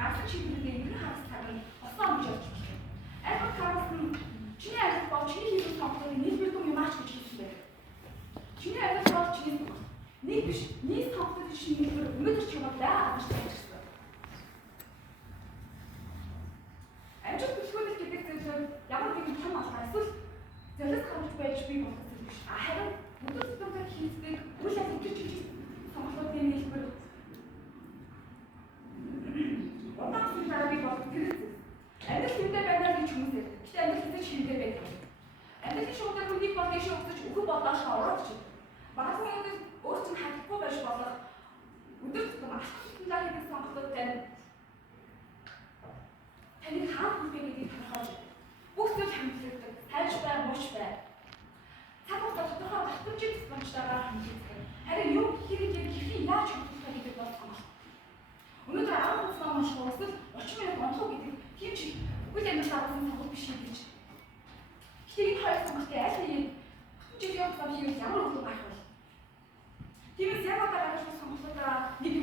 гарсан чиглэлээр иргэн хагас цагаар осон гэж явж байна. Альберт Карлсон чиний ажил бол чиний хийх сонголтыг нийлбэр дүн юмаач гэж хэлсэн байна. Чиний ажил бол чиний нэг биш, нийт сонголтыг чиний нийлбэр өнөөдөр чамд яагаад гэж хэлсэн. Амжилт бүлгүүнэл гэдэг зүйл ямар нэгэн том алхам эсвэл золиос гарч байж би болдог биш. Харин өдөр тутмын хийдэг үйл ажиллагаа сонголтуудын нийлбэр удаан хугацаанд би болдог тэр амьдрал хэмдэ байна гэж хүмүүс ярьдаг. Гэтэ амьдрал хэмдэж хэмдэ байдаг. Амьдралын шуудан хүнийг бол дэше өгсөж өхөн болоош ороод чи. Багасны өндөр өөрсдөө хатахгүй байж болох өдөр тутмын алхамлаа хийх сонголтууд таныг хаан хүлээх гэдгийг тодорхойлж байна. Бүх зүйл хамтлагдаг, тайлж бай, мууч бай. Цаг хугацаа тодорхой батламжийн тусламжтайгаар хамтлагдаг. Харин юу хэрэг хэрхэн яаж хамтлагах гэдэг бол сонголт. Өнөөдөр 10 минут маш хурцлал 30 минут унах гэдэг тийм ч үйл ажиллагаа авсан сонголт биш юм гэж. Гэхдээ энэ хоёр сонголтын аль нэг бүтэн жилийн хугацаанд хийх ямар үр дүн гарах вэ? Тиймээс яг одоо гаргаж сонголтуудаа нэг